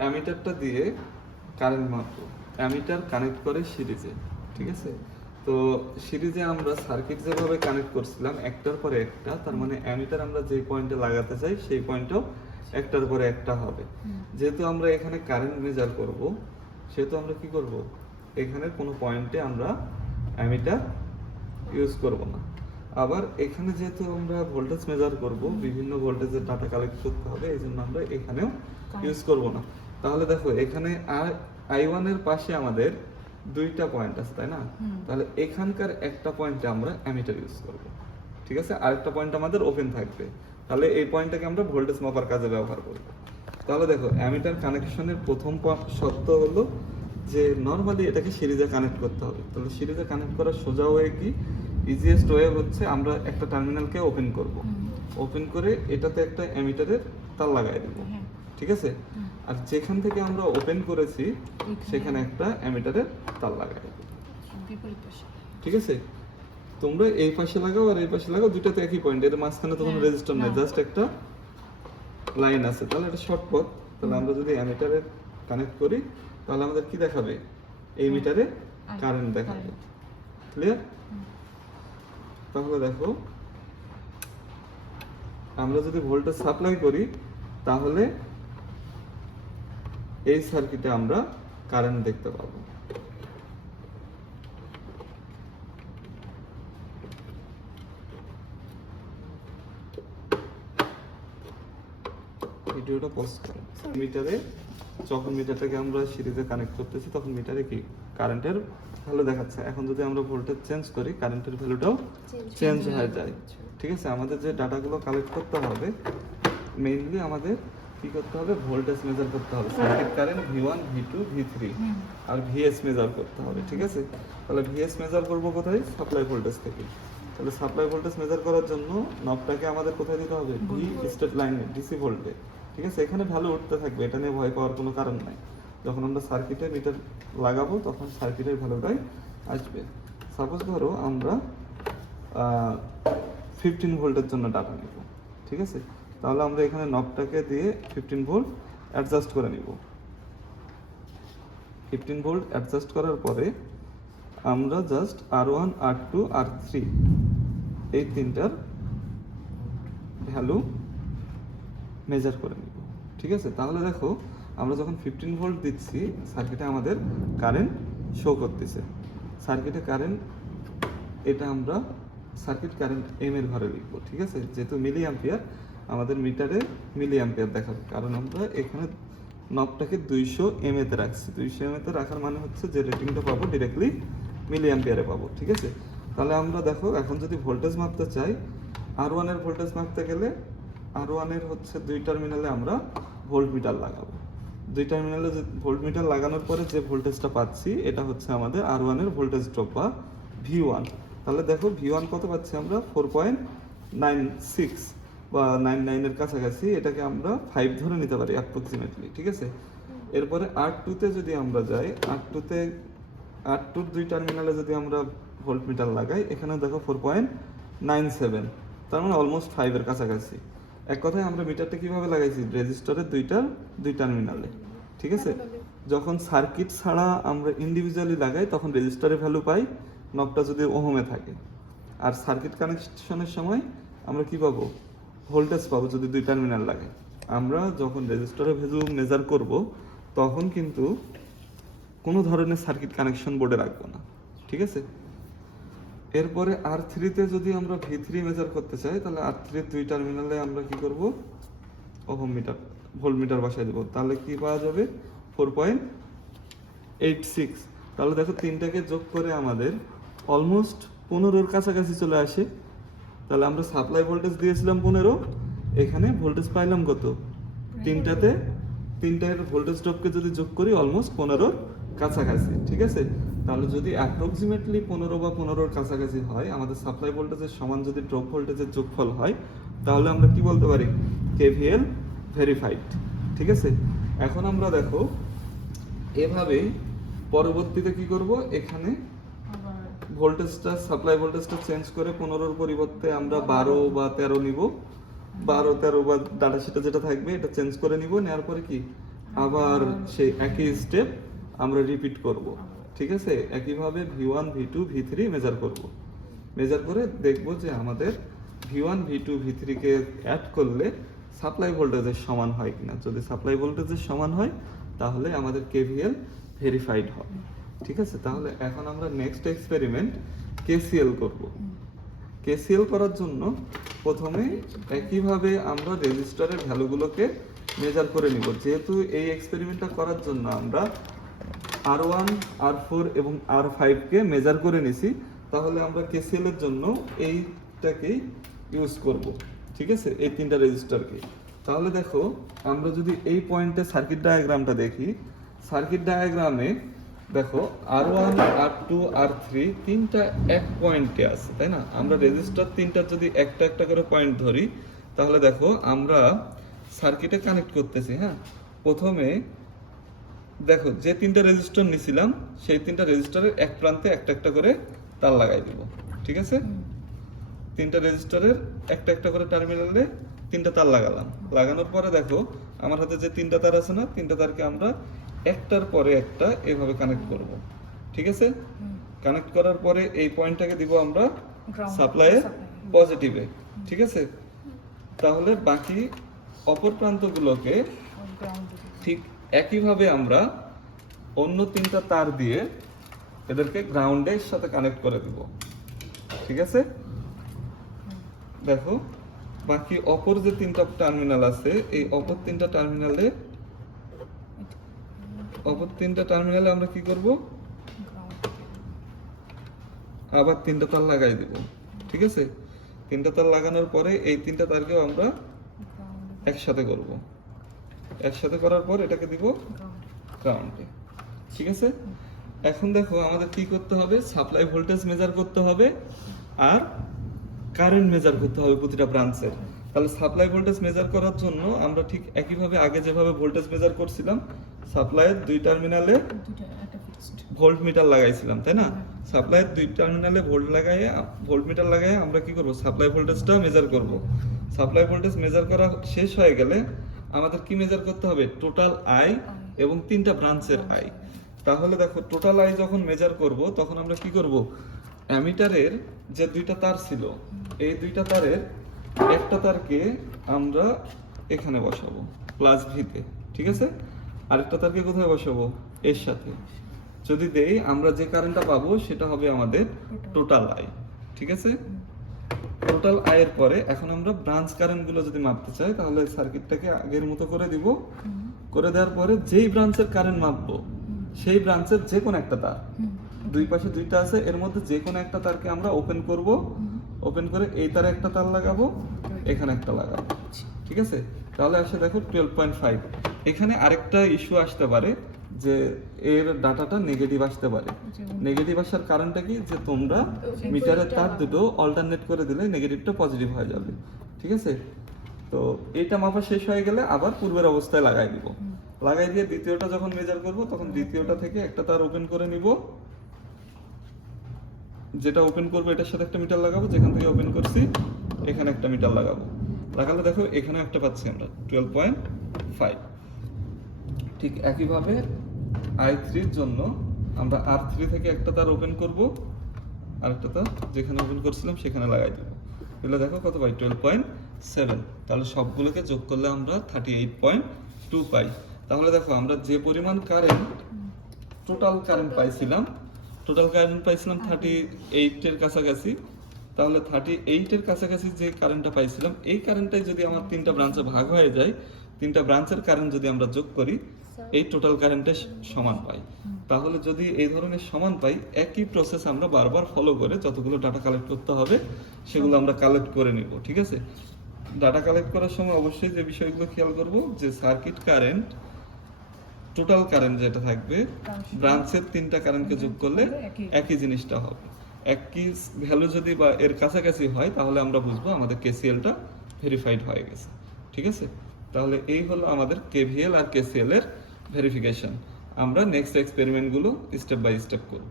অ্যামিটারটা দিয়ে current মাপবো। Ammeter connect করে সিরিজে, ঠিক আছে? তো সিরিজে আমরা সার্কিট যেভাবে কানেক্ট করছিলাম একটার পরে একটা, তার মানে অ্যামিটার আমরা যে পয়েন্টে লাগাতে চাই সেই পয়েন্টও একটার পরে একটা হবে। যেহেতু আমরা এখানে কারেন্ট মেজার করব, সেহেতু আমরা কি করব, এখানে কোনো পয়েন্টে আমরা অ্যামিটার ইউজ করব না। আবার এখানে যেহেতু আমরা ভোল্টেজ মেজার করব, বিভিন্ন ভোল্টেজের ডাটা কালেক্ট করতে হবে, এই জন্য আমরা এখানেও ইউজ করব না। তাহলে দেখো এখানে I1 এর পাশে আমাদের দুইটা পয়েন্ট আছে, তাই না? তাহলে এখানকার একটা পয়েন্টে আমরা অ্যামিটার ইউজ করব, ঠিক আছে? আরেকটা পয়েন্ট আমাদের ওপেন থাকবে, তাহলে এই পয়েন্টটাকে আমরা ভোল্টেজ মাপার কাজে ব্যবহার করব। তাহলে দেখো অ্যামিটার কানেকশনের প্রথম শর্ত হলো যে নরমালি এটাকে সিরিজে কানেক্ট করতে হবে। তাহলে সিরিজে কানেক্ট করার সোজা ওয়ে কি, ইজিয়েস্ট ওয়ে হচ্ছে আমরা একটা টার্মিনালকে ওপেন করব, ওপেন করে এটাতে একটা অ্যামিটারের তার লাগাই দেব, ঠিক আছে? আর যেখান থেকে আমরা ওপেন করেছি সেখানে একটা অ্যামিটারের তার লাগাই দেব, ঠিক আছে? তোমরা এই পাশে লাগাও আর এই পাশে লাগাও, দুটাতে একই পয়েন্ট, এর মাঝখানে তো কোনো রেজিস্টার নেই, জাস্ট একটা লাইন আছে, তাহলে এটা শর্ট পথ। তাহলে আমরা যদি অ্যামিটারে কানেক্ট করি তাহলে আমাদের কি দেখাবে, এই মিটারে কারেন্ট দেখাবে। ক্লিয়ার? তাহলে দেখো আমরা যদি ভোল্টেজ সাপ্লাই করি তাহলে এই সার্কিটে আমরা কারেন্ট দেখতে পাবো। ভিডিওটা পজ করো। মিটারে যখন মিটারটাকে আমরা সিরিজে কানেক্ট করতেছি তখন মিটারে কি কারেন্টের ভ্যালু দেখাচ্ছে। এখন যদি আমরা ভোল্টেজ চেঞ্জ করি কারেন্টের ভ্যালুটাও চেঞ্জ হয়ে যায়, ঠিক আছে? আমাদের যে ডাটাগুলো কালেক্ট করতে হবে মেইনলি আমাদের কি করতে হবে, ভোল্টেজ মেজার করতে হবে, circuit current V1 V2 V3 আর VS মেজার করতে হবে, ঠিক আছে? তাহলে VS মেজার করব কোথায়, সাপ্লাই ভোল্টেজ থেকে। তাহলে সাপ্লাই ভোল্টেজ মেজার করার জন্য নবটাকে আমাদের কোথায় দিতে হবে, V স্টেট লাইনে ডিসি ভোল্টে, ঠিক আছে? এখানে ভ্যালু উঠতে থাকবে, এটা নিয়ে ভয় পাওয়ার কোনো কারণ নাই। যখন আমরা সার্কিটে মিটার লাগাবো তখন সার্কিটের ভ্যালুটাই আসবে। সাপোজ ধরো আমরা 15 ভোল্টের জন্য ডাটা নেব, ঠিক আছে? তাহলে আমরা এখানে নবটাকে দিয়ে 15 ভোল্ট অ্যাডজাস্ট করে নিব। 15 ভোল্ট অ্যাডজাস্ট করার পরে আমরা জাস্ট R1 R2 R3 এই তিনটার ভ্যালু মেজার করে নিব, ঠিক আছে? তাহলে দেখো আমরা যখন 15 ভোল্ট দিচ্ছি সার্কিটে আমাদের কারেন্ট শো করতেছে। সার্কিটে কারেন্ট, এটা আমরা সার্কিট কারেন্ট এম এর ঘরে লিখবো, ঠিক আছে? যেহেতু মিলি অ্যাম্পিয়ার, আমাদের মিটারে মিলি অ্যাম্পিয়ার দেখাবে, কারণ আমরা এখানে নবটাকে 200 এম এতে রাখছি। 200 এম এতে রাখার মানে হচ্ছে যে রেটিংটা পাবো ডিরেক্টলি মিলি অ্যাম্পিয়ারে পাবো, ঠিক আছে? তাহলে আমরা দেখো এখন যদি ভোল্টেজ মাপতে চাই, R1 এর ভোল্টেজ মাপতে গেলে R1 এর হচ্ছে দুই টার্মিনালে আমরা ভোল্ট মিটার লাগাবো। দুই টার্মিনালে ভোল্ট মিটার লাগানোর পরে যে ভোল্টেজটা পাচ্ছি এটা হচ্ছে আমাদের R1 এর ভোল্টেজ ড্রপ বা V1। তাহলে দেখো V1 কত পাচ্ছি আমরা, 4.96 বা 99 এর কাছাকাছি, এটাকে আমরা 5 ধরে নিতে পারি অ্যাপ্রক্সিমেটলি, ঠিক আছে? এরপরে R2 তে যদি আমরা যাই, R2 দুই টার্মিনালে যদি আমরা ভোল্ট মিটার লাগাই, এখানে দেখো 4.97, তার মানে অলমোস্ট 5 এর কাছাকাছি। এক কথায় আমরা মিটারটা কিভাবে লাগাইছি, রেজিস্টরের দুই টার্মিনালে, ঠিক আছে? যখন সার্কিট ছাড়া আমরা ইন্ডিভিজুয়ালি লাগাই তখন রেজিস্টারের ভ্যালু পাই, নবটা যদি ওহমে থাকে। আর সার্কিট কানেকশনের সময় আমরা কি পাবো, ভোল্টেজ পাবো যদি দুই টার্মিনাল লাগে। আমরা যখন রেজিস্টারের ভ্যালু মেজার করব তখন কিন্তু কোনো ধরনের সার্কিট কানেকশন বোর্ডে রাখবো না, ঠিক আছে? এরপরে R3 তে যদি আমরা V3 মেজার করতে চাই তাহলে R3 এর দুই টার্মিনালে আমরা কি করব, ওহম মিটার ভোল্ট মিটার বসাই দেবো। তাহলে কি পাওয়া যাবে, 4.86। তাহলে দেখো তিনটাকে যোগ করে আমাদের অলমোস্ট 15 কাছাকাছি চলে আসে। তাহলে আমরা সাপ্লাই ভোল্টেজ দিয়েছিলাম 15, এখানে ভোল্টেজ পাইলাম কত, তিনটার ভোল্টেজ ড্রপকে যদি যোগ করি অলমোস্ট 15 কাছাকাছি, ঠিক আছে? তাহলে যদি অ্যাপ্রক্সিমেটলি 15 বা 15 কাছাকাছি হয়, আমাদের সাপ্লাই ভোল্টেজের সমান যদি ড্রপ ভোল্টেজের যোগফল হয়, তাহলে আমরা কি বলতে পারি, KVL ভেরিফাইড, ঠিক আছে? এখন আমরা দেখো এভাবেই পরবর্তীতে কি করব, এখানে ভোল্টেজটা সাপ্লাই ভোল্টেজটা চেঞ্জ করে 15 পরিবর্তে আমরা 12 বা 13 নিব, 12 13 বা ডাটা শিটে যেটা থাকবে এটা চেঞ্জ করে নিব, নেওয়ার পরে কি আবার সেই একই স্টেপ আমরা রিপিট করব, ঠিক আছে? একইভাবে V1 V2 V3 মেজার করব, মেজার করে দেখব যে আমাদের V1 V2 V3 কে অ্যাড করলে সাপ্লাই ভোল্টেজের সমান হয় কিনা। যদি সাপ্লাই ভোল্টেজের সমান হয় তাহলে আমাদের KVL ভেরিফাইড হবে, ঠিক আছে? তাহলে এখন আমরা নেক্সট এক্সপেরিমেন্ট KCL করব। KCL করার জন্য প্রথমে একইভাবে আমরা রেজিস্টারের ভ্যালুগুলোকে মেজার করে নিব। যেহেতু এই এক্সপেরিমেন্টটা করার জন্য আমরা R1 R4 এবং R5 কে মেজার করে নিছি, তাহলে আমরা KCL এর জন্য এইটাকেই ইউজ করব, ঠিক আছে? এই তিনটা রেজিস্টারকে। তাহলে দেখো আমরা যদি এই পয়েন্টে সার্কিট ডায়াগ্রামটা দেখি, সার্কিট ডায়াগ্রামে দেখো R1 R2 R3 তিনটা এক পয়েন্টে আছে, তাই না? আমরা রেজিস্টার তিনটার যদি একটা একটা করে পয়েন্ট ধরি, তাহলে দেখো আমরা সার্কিটে কানেক্ট করতেছি। হ্যাঁ, প্রথমে দেখো যে তিনটা রেজিস্টার নিছিলাম সেই তিনটা রেজিস্টারের এক প্রান্তে একটা একটা করে তার লাগাই দিব, ঠিক আছে? তিনটা রেজিস্টারের একটা একটা করে টার্মিনালে তিনটা তার লাগালাম। লাগানোর পরে দেখো আমার হাতে যে তিনটা তার আছে না, তিনটা তারকে আমরা একটার পরে একটা এভাবে কানেক্ট করব, ঠিক আছে? কানেক্ট করার পরে এই পয়েন্টটাকে দিব আমরা সাপ্লাইয়ে পজিটিভে, ঠিক আছে? তাহলে বাকি অপর প্রান্তগুলোকে ঠিক একইভাবে আমরা অন্য তিনটা তার দিয়ে এদেরকে গ্রাউন্ডের সাথে কানেক্ট করে দিব, ঠিক আছে? দেখো বাকি অপর যে তিনটা টার্মিনাল আছে, এই অপর তিনটা টার্মিনালে আমরা কি করব? আবার তিনটা তার লাগাই দেব, ঠিক আছে? তিনটা তার লাগানোর পরে এই তিনটা তারকেও আমরা একসাথে করব। একসাথে করার পর এটাকে দিব গ্রাউন্ডে, ঠিক আছে? এখন দেখো আমাদের কি করতে হবে? সাপ্লাই ভোল্টেজ মেজার করতে হবে আর কারেন্ট মেজার করতে হবে প্রতিটা ব্রাঞ্চের। তাহলে সাপ্লাই ভোল্টেজ মেজার করার জন্য আমরা ঠিক একইভাবে আগে যেভাবে ভোল্টেজ মেজার করছিলাম, সাপ্লাইয়ের দুই টার্মিনালে ভোল্ট মিটার লাগাইছিলাম, তাই না? সাপ্লাইয়ের দুই টার্মিনালে ভোল্ট মিটার লাগাইয়ে আমরা কি করব? সাপ্লাই ভোল্টেজটা মেজার করব। সাপ্লাই ভোল্টেজ মেজার করা শেষ হয়ে গেলে আমাদের কি মেজার করতে হবে? টোটাল আই এবং তিনটা ব্রাঞ্চের আই। তাহলে দেখো টোটাল আই যখন মেজার করব তখন আমরা কি করব? অ্যামিটারের যে দুইটা তার ছিল, এই দুইটা তারের একটা তারকে আমরা এখানে বসাবো প্লাস ভিতে, ঠিক আছে? আরেকটা তারকে কোথায় বসাবো? এর সাথে। যদি দেই আমরা যে কারেন্টটা পাবো সেটা হবে আমাদের টোটাল আই, ঠিক আছে? টোটাল আয়ের পরে এখন আমরা ব্রাঞ্চ কারেন্ট গুলো যদি মাপতে চাই তাহলে সার্কিটটাকে আগের মতো করে দিব। করে দেওয়ার পরে যেই ব্রাঞ্চের কারেন্ট মাপবো সেই ব্রাঞ্চের যে কোনো একটা তার, দুই পাশে দুইটা আছে, এর মধ্যে যে কোনো একটা তারকে আমরা ওপেন করব। ওপেন করে এই তারে একটা তার লাগাবো, এখানে একটা লাগাবো, ঠিক আছে? তাহলে আসে দেখো 12.5। এখানে আরেকটা ইস্যু আসতে পারে যে এর ডাটাটা নেগেটিভ আসতে পারে। নেগেটিভ আসার কারণটা কি? যে তোমরা মিটারের তার দুটো অল্টারনেট করে দিলে নেগেটিভটা পজিটিভ হয়ে যাবে, ঠিক আছে? তো এইটা মাপা শেষ হয়ে গেলে আবার পূর্বের অবস্থায় লাগাই দিব। লাগাই দিয়ে দ্বিতীয়টা যখন মেজার করব তখন দ্বিতীয়টা থেকে একটা তার ওপেন করে নিব। যেটা ওপেন করবো এটার সাথে একটা মিটার লাগাবো, যেখান থেকে ওপেন করছি এখানে একটা মিটার লাগাবো। লাগালে দেখো এখানে একটা পাচ্ছি আমরা 12.5। ঠিক একইভাবে I3 এর জন্য আমরা R3 থেকে একটা তার ওপেন করব, আরেকটা তার যেখানে ওপেন করছিলাম সেখানে লাগাই দেব। তাহলে দেখো কত পাই? 12.7। তাহলে সবগুলোকে যোগ করলে আমরা 38.2 পাই। তাহলে দেখো আমরা যে পরিমাণ কারেন্ট টোটাল কারেন্ট পাইছিলাম 38 এর কাছাকাছি। তাহলে 38 এর কাছাকাছি যে কারেন্টটা পাইছিলাম, এই কারেন্টটাই যদি আমার তিনটা ব্রাঞ্চে ভাগ হয়ে যায়, তিনটা ব্রাঞ্চের কারেন্ট যদি আমরা যোগ করি, এই টোটাল কারেন্টের সমান পাই। তাহলে যদি এই ধরনের সমান পাই, একই প্রসেস আমরা বারবার ফলো করে যতগুলো ডাটা কালেক্ট করতে হবে সেগুলো আমরা কালেক্ট করে নিব, ঠিক আছে? ডাটা কালেক্ট করার সময় অবশ্যই যে বিষয়গুলো খেয়াল করব যে সার্কিট কারেন্ট, টোটাল কারেন্ট যেটা থাকবে, ব্রাঞ্চের তিনটা কারেন্টকে যোগ করলে একই জিনিসটা হবে। একই ভ্যালু যদি বা এর কাছাকাছি হয় তাহলে আমরা বুঝবো আমাদের KCLটা ভেরিফাইড হয়ে গেছে, ঠিক আছে? তাহলে এই হলো আমাদের KVL আর KCL এর ভেরিফিকেশন। আমরা নেক্সট এক্সপেরিমেন্টগুলো স্টেপ বাই স্টেপ করব।